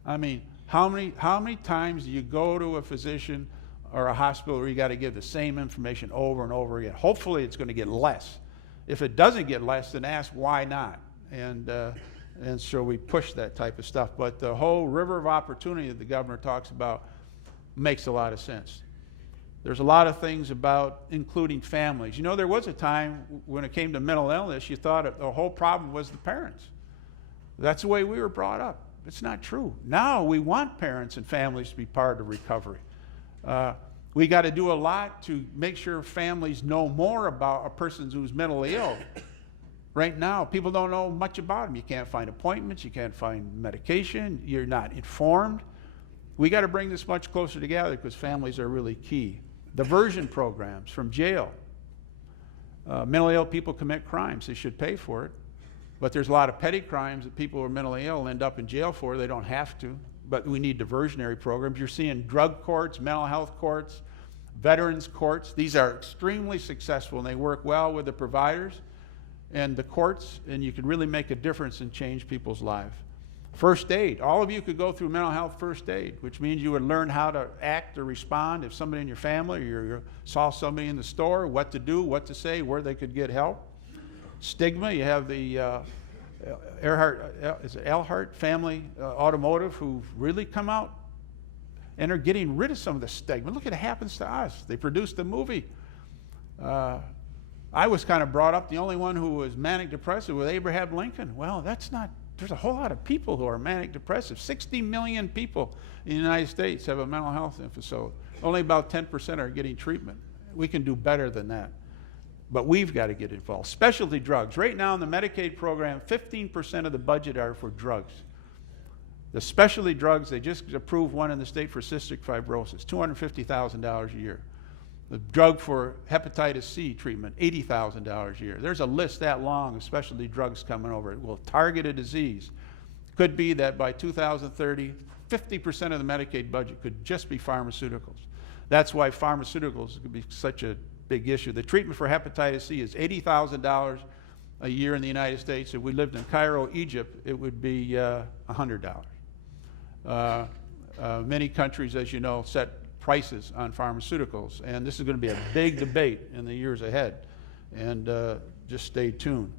I mean, how many times do you go to a physician or a hospital where you got to give the same information over and over again? Hopefully it's going to get less. If it doesn't get less, then ask why not. And so we push that type of stuff. But the whole river of opportunity that the governor talks about makes a lot of sense. There's a lot of things about including families. You know, there was a time when it came to mental illness, you thought the whole problem was the parents. That's the way we were brought up. It's not true. Now we want parents and families to be part of recovery. We got to do a lot to make sure families know more about a person who's mentally ill. Right now, people don't know much about them. You can't find appointments. You can't find medication. You're not informed. We got to bring this much closer together because families are really key. Diversion programs from jail. Mentally ill people commit crimes. They should pay for it. But there's a lot of petty crimes that people who are mentally ill end up in jail for. They don't have to. But we need diversionary programs. You're seeing drug courts, mental health courts, veterans courts. These are extremely successful, and they work well with the providers and the courts, and you can really make a difference and change people's lives. First aid. All of you could go through mental health first aid, which means you would learn how to act or respond if somebody in your family or you saw somebody in the store, what to do, what to say, where they could get help. Stigma. You have the Earhart family automotive who've really come out and are getting rid of some of the stigma. Look, it happens to us. They produced a movie. I was kind of brought up the only one who was manic depressive with Abraham Lincoln. Well, that's not. There's a whole lot of people who are manic depressive. 60 million people in the United States have a mental health episode. Only about 10% are getting treatment. We can do better than that. But we've got to get involved. Specialty drugs. Right now in the Medicaid program, 15% of the budget are for drugs. The specialty drugs, they just approved one in the state for cystic fibrosis, $250,000 a year. The drug for hepatitis C treatment, $80,000 a year. There's a list that long of specialty drugs coming over. It will target a disease. Could be that by 2030, 50% of the Medicaid budget could just be pharmaceuticals. That's why pharmaceuticals could be such a big issue. The treatment for hepatitis C is $80,000 a year in the United States. If we lived in Cairo, Egypt, it would be $100. Many countries, as you know, set prices on pharmaceuticals, and this is going to be a big debate in the years ahead, and just stay tuned.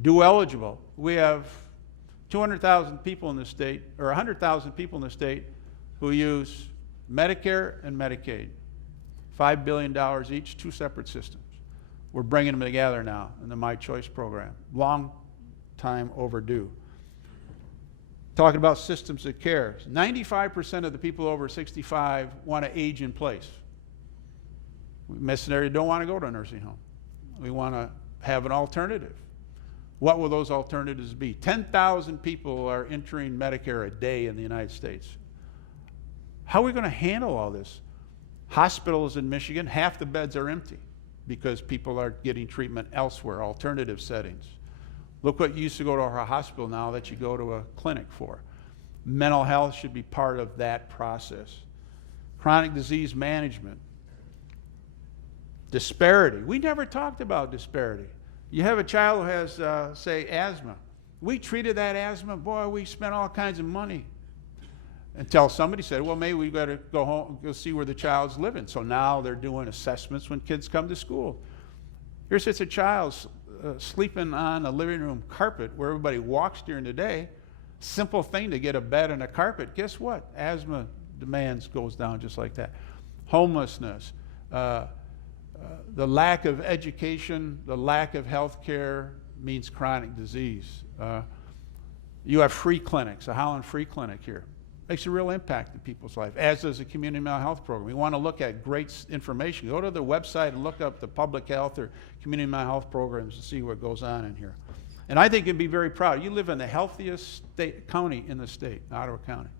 Dual eligible. We have 200,000 people in the state, or 100,000 people in the state who use Medicare and Medicaid. $5 billion each, two separate systems. We're bringing them together now in the My Choice program. Long time overdue. Talking about systems of care. 95% of the people over 65 want to age in place. Missionaries don't want to go to a nursing home. We want to have an alternative. What will those alternatives be? 10,000 people are entering Medicare a day in the United States. How are we going to handle all this? Hospitals in Michigan, half the beds are empty because people are getting treatment elsewhere, alternative settings. Look what used to go to our hospital now that you go to a clinic for. Mental health should be part of that process. Chronic disease management. Disparity. We never talked about disparity. You have a child who has, say, asthma. We treated that asthma, boy, we spent all kinds of money. Until somebody said, well, maybe we've got to go home, go see where the child's living. So now they're doing assessments when kids come to school. Here sits a child sleeping on a living room carpet where everybody walks during the day. Simple thing to get a bed and a carpet. Guess what? Asthma demands goes down just like that. Homelessness, the lack of education, the lack of health care, means chronic disease. You have free clinics, a Holland Free Clinic here. Makes a real impact in people's life, as does a community mental health program. We want to look at great information. Go to the website and look up the public health or community mental health programs to see what goes on in here. And I think you'd be very proud. You live in the healthiest county in the state, Ottawa County.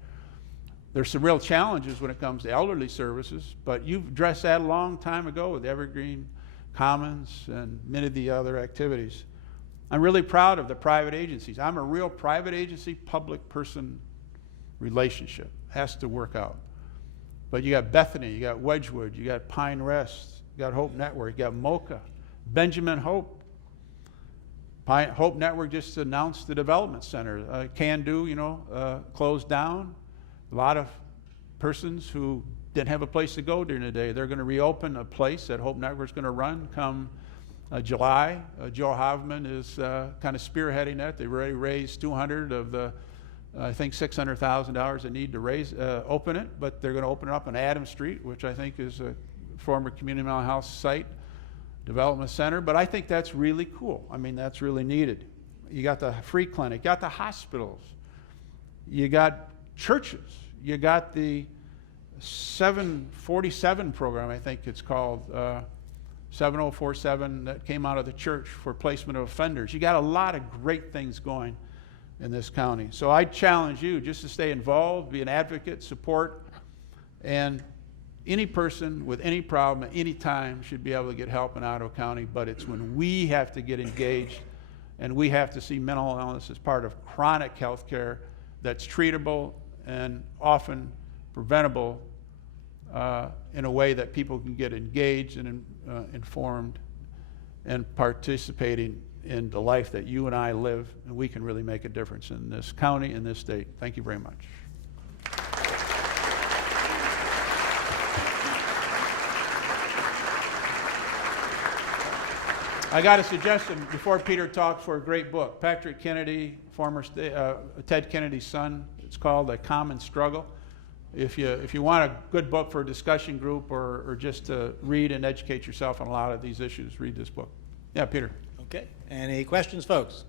There's some real challenges when it comes to elderly services, but you've addressed that a long time ago with Evergreen Commons and many of the other activities. I'm really proud of the private agencies. I'm a real private agency, public person relationship. Has to work out. But you got Bethany, you got Wedgwood, you got Pine Rest, you got Hope Network, you got MOCA, Benjamin Hope. Hope Network just announced the development center. Can Do, closed down. A lot of persons who didn't have a place to go during the day. They're going to reopen a place that Hope Network's going to run come July. Joe Haveman is kind of spearheading that. They've already raised 200 of the, I think, $600,000 they need to open it, but they're going to open it up on Adams Street, which I think is a former community mental health site development center. But I think that's really cool. I mean, that's really needed. You got the free clinic, you got the hospitals, you got churches, you got the 747 program, I think it's called, 7047, that came out of the church for placement of offenders. You got a lot of great things going in this county. So I challenge you just to stay involved, be an advocate, support, and any person with any problem at any time should be able to get help in Ottawa County, but it's when we have to get engaged and we have to see mental illness as part of chronic health care that's treatable and often preventable in a way that people can get engaged and informed and participating in the life that you and I live, and we can really make a difference in this county and this state. Thank you very much. I got a suggestion before Peter talks for a great book. Patrick Kennedy, former Ted Kennedy's son. It's called A Common Struggle. If you want a good book for a discussion group or just to read and educate yourself on a lot of these issues, read this book. Yeah, Peter. Okay. Any questions, folks?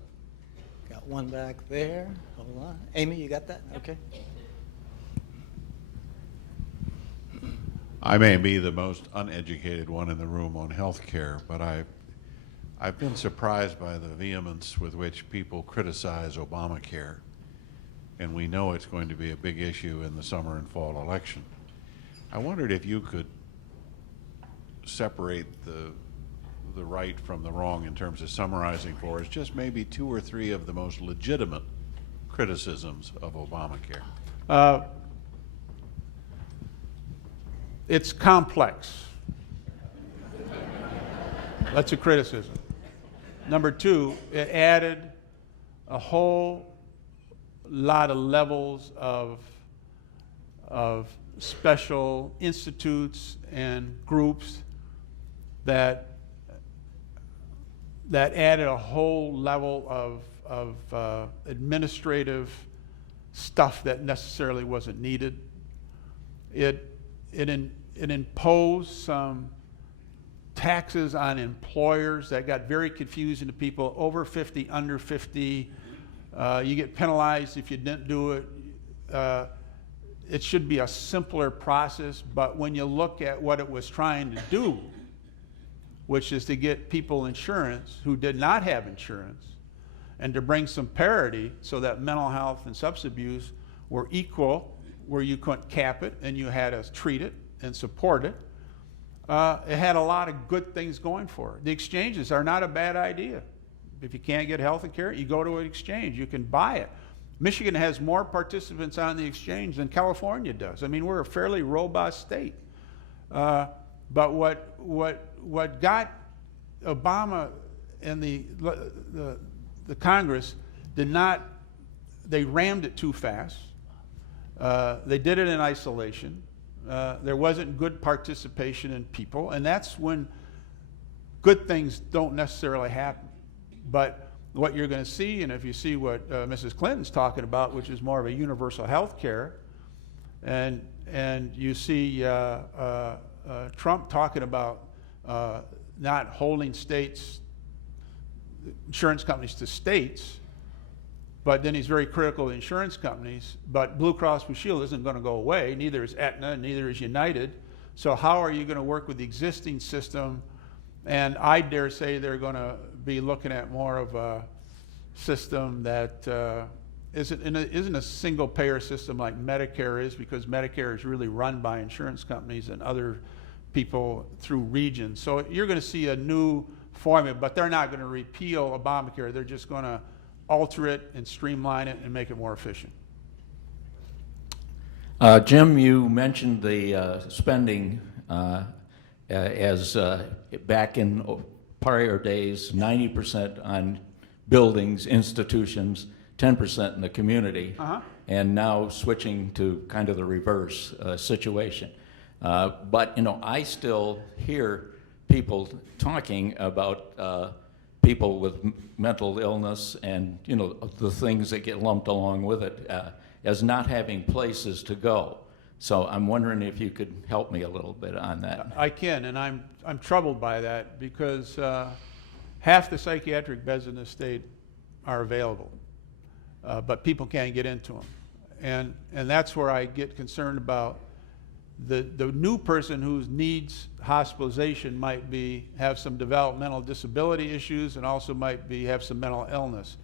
Got one back there. Hold on. Amy, you got that? Okay. I may be the most uneducated one in the room on health care, but I've been surprised by the vehemence with which people criticize Obamacare, and we know it's going to be a big issue in the summer and fall election. I wondered if you could separate the right from the wrong in terms of summarizing for us just maybe 2 or 3 of the most legitimate criticisms of Obamacare. It's complex. That's a criticism. Number 2, it added a whole lot of levels of special institutes and groups that added a whole level of administrative stuff that necessarily wasn't needed. It imposed some taxes on employers that got very confusing to people. Over 50, under 50, you get penalized if you didn't do it. It should be a simpler process, but when you look at what it was trying to do, which is to get people insurance who did not have insurance, and to bring some parity so that mental health and substance abuse were equal, where you couldn't cap it and you had to treat it and support it. It had a lot of good things going for it. The exchanges are not a bad idea. If you can't get health care, you go to an exchange. You can buy it. Michigan has more participants on the exchange than California does. I mean, we're a fairly robust state. But what got Obama and the Congress they rammed it too fast. They did it in isolation. There wasn't good participation in people, and that's when good things don't necessarily happen. But what you're going to see, and if you see what Mrs. Clinton's talking about, which is more of a universal health care, and you see Trump talking about not holding states insurance companies to states, but then he's very critical of insurance companies. But Blue Cross Blue Shield isn't going to go away. Neither is Aetna, neither is United. So how are you going to work with the existing system? And I dare say they're going to be looking at more of a system that isn't a single payer system like Medicare is, because Medicare is really run by insurance companies and other people through regions. So you're going to see a new formula, but they're not going to repeal Obamacare. They're just going to alter it and streamline it and make it more efficient. Jim, you mentioned the spending as back in prior days, 90% on buildings, institutions, 10% in the community, and now switching to kind of the reverse situation. But you know, I still hear people talking about people with mental illness and you know the things that get lumped along with it as not having places to go. So I'm wondering if you could help me a little bit on that. I can, and I'm troubled by that because half the psychiatric beds in the state are available, but people can't get into them, and that's where I get concerned about the new person who needs hospitalization might have some developmental disability issues and also might have some mental illness.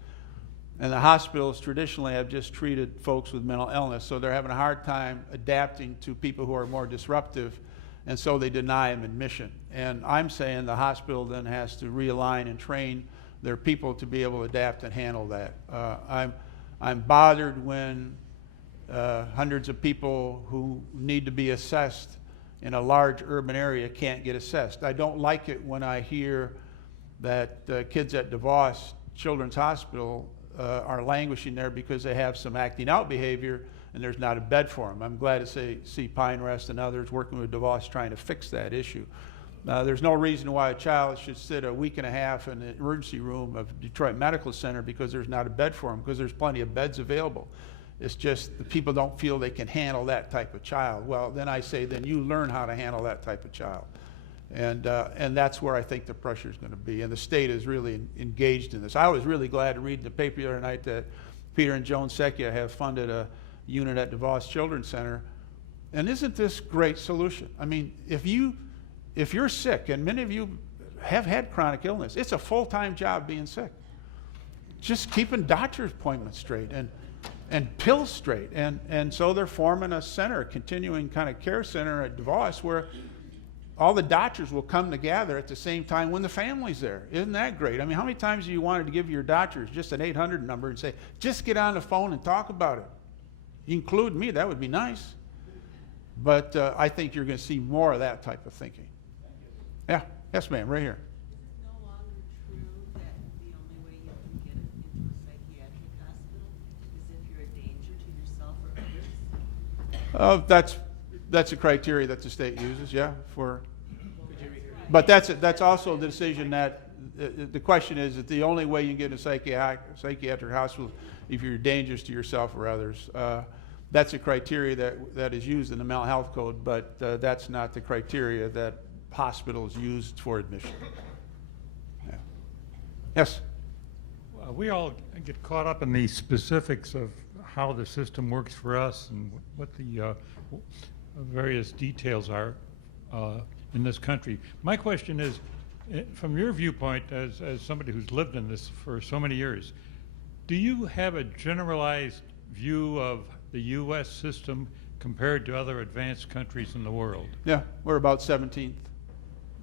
And the hospitals traditionally have just treated folks with mental illness, so they're having a hard time adapting to people who are more disruptive, and so they deny them admission. And I'm saying the hospital then has to realign and train their people to be able to adapt and handle that. I'm bothered when hundreds of people who need to be assessed in a large urban area can't get assessed. I don't like it when I hear that kids at DeVos Children's Hospital are languishing there because they have some acting out behavior and there's not a bed for them. I'm glad to see Pine Rest and others working with DeVos trying to fix that issue. There's no reason why a child should sit a week and a half in the emergency room of Detroit Medical Center because there's not a bed for them, because there's plenty of beds available. It's just the people don't feel they can handle that type of child. Well, then I say, then you learn how to handle that type of child. And that's where I think the pressure is going to be. And the state is really engaged in this. I was really glad to read in the paper the other night that Peter and Joan Secchia have funded a unit at DeVos Children's Center. And isn't this a great solution? I mean, if you're sick, and many of you have had chronic illness, it's a full-time job being sick. Just keeping doctor's appointments straight and pills straight. And so they're forming a center, a continuing kind of care center at DeVos where all the doctors will come together at the same time when the family's there. Isn't that great? I mean, how many times have you wanted to give your doctors just an 800 number and say, just get on the phone and talk about it? Include me, that would be nice. But I think you're going to see more of that type of thinking. Yeah, yes ma'am, right here. Is it no longer true that the only way you can get into a psychiatric hospital is if you're a danger to yourself or others? That's a criteria that the state uses, yeah, but that's also the decision that, the question is that the only way you can get in a psychiatric hospital if you're dangerous to yourself or others. That's a criteria that is used in the mental health code, but that's not the criteria that hospitals used for admission. Yeah. Yes? We all get caught up in the specifics of how the system works for us and what the various details are in this country. My question is, from your viewpoint as somebody who's lived in this for so many years, do you have a generalized view of the U.S. system compared to other advanced countries in the world? Yeah, we're about 17th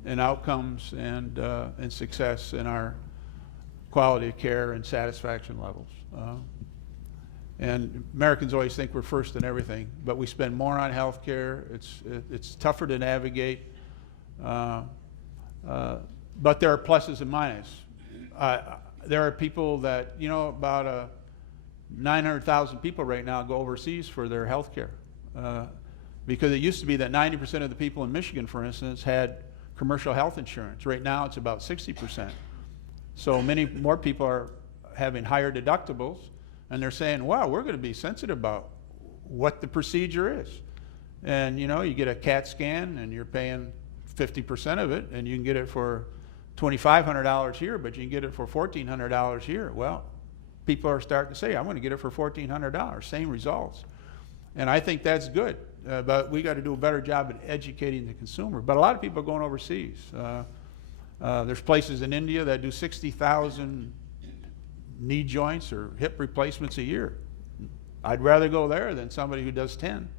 in outcomes and success in our quality of care and satisfaction levels. And Americans always think we're first in everything, but we spend more on health care. It's tougher to navigate, but there are pluses and minuses. There are people that, about 900,000 people right now go overseas for their health care. Because it used to be that 90% of the people in Michigan, for instance, had commercial health insurance. Right now it's about 60%. So many more people are having higher deductibles, and they're saying, wow, we're going to be sensitive about what the procedure is. And you get a CAT scan and you're paying 50% of it, and you can get it for $2,500 here, but you can get it for $1,400 here. Well, people are starting to say, I'm going to get it for $1,400, same results. And I think that's good, but we got to do a better job at educating the consumer. But a lot of people are going overseas. There's places in India that do 60,000 knee joints or hip replacements a year. I'd rather go there than somebody who does 10.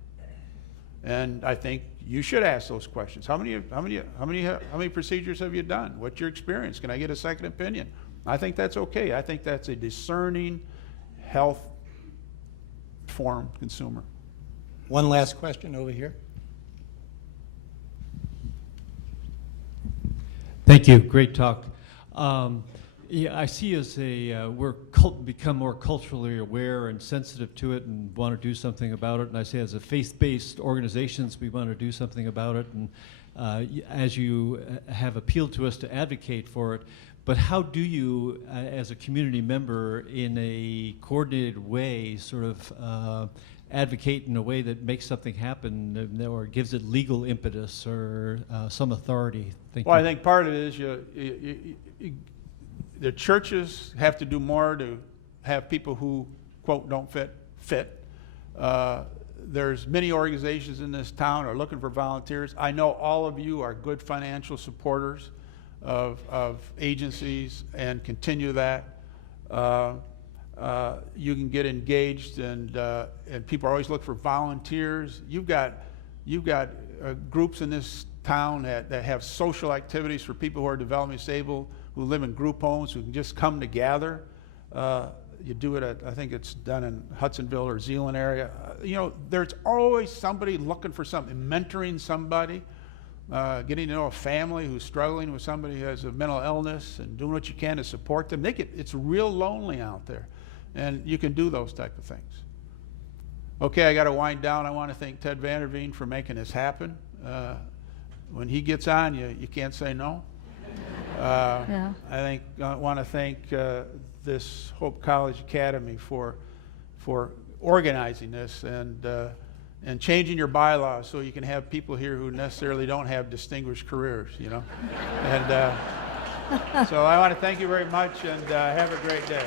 And I think you should ask those questions. How many procedures have you done? What's your experience? Can I get a second opinion? I think that's okay. I think that's a discerning, health-informed consumer. One last question over here. Thank you. Great talk. Yeah, I see as we're become more culturally aware and sensitive to it and want to do something about it. And I say as a faith-based organizations, we want to do something about it. And as you have appealed to us to advocate for it, but how do you, as a community member, in a coordinated way, sort of advocate in a way that makes something happen or gives it legal impetus or some authority? Well, I think part of it is the churches have to do more to have people who, quote, don't fit. There's many organizations in this town are looking for volunteers. I know all of you are good financial supporters of agencies and continue that. You can get engaged, and people always look for volunteers. You've got groups in this town that have social activities for people who are developmentally disabled, who live in group homes, who can just come together. You do it at, I think it's done in Hudsonville or Zeeland area. There's always somebody looking for something, mentoring somebody, getting to know a family who's struggling with somebody who has a mental illness and doing what you can to support them. It's real lonely out there, and you can do those type of things. Okay, I got to wind down. I want to thank Ted Vanderveen for making this happen. When he gets on, you can't say no. Yeah. I want to thank this Hope College Academy for organizing this and changing your bylaws so you can have people here who necessarily don't have distinguished careers, And so I want to thank you very much, and have a great day.